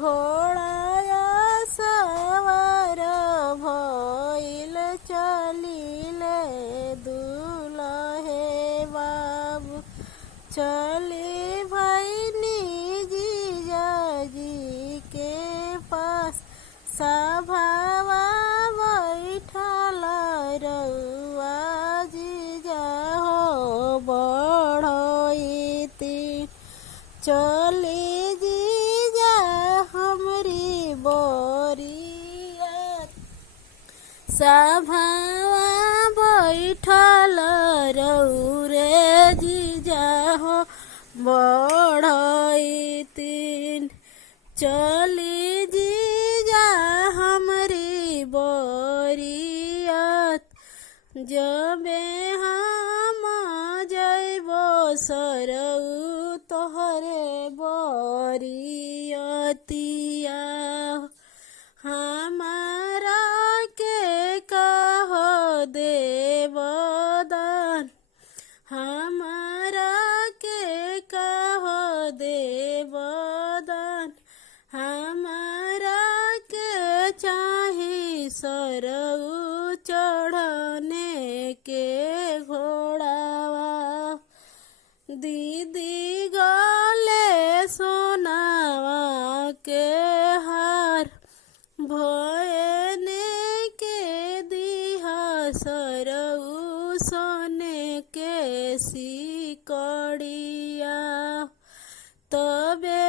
घोड़ाया सवार भइल चलिले दुलहे बाबू चले भैनी जीजाजी के पास सभावा बैठल रउआ जीजा हो बढ़ती चले जीजा हमरी बोरियत सभावा बैठल रउरे जीजा हो बढ़ती चली जीजा हमरी बोरियत जबे हम जइबो सरऊ तोहरे बोरियतिया हमारा के कहो देवदान हमारा के कहो देवदान हमारा के चाही सरऊ चढ़ने के घोड़ावा दीदी गले सोनावा के हार भयने के दिहा सरऊ सोने के सिकड़िया तबे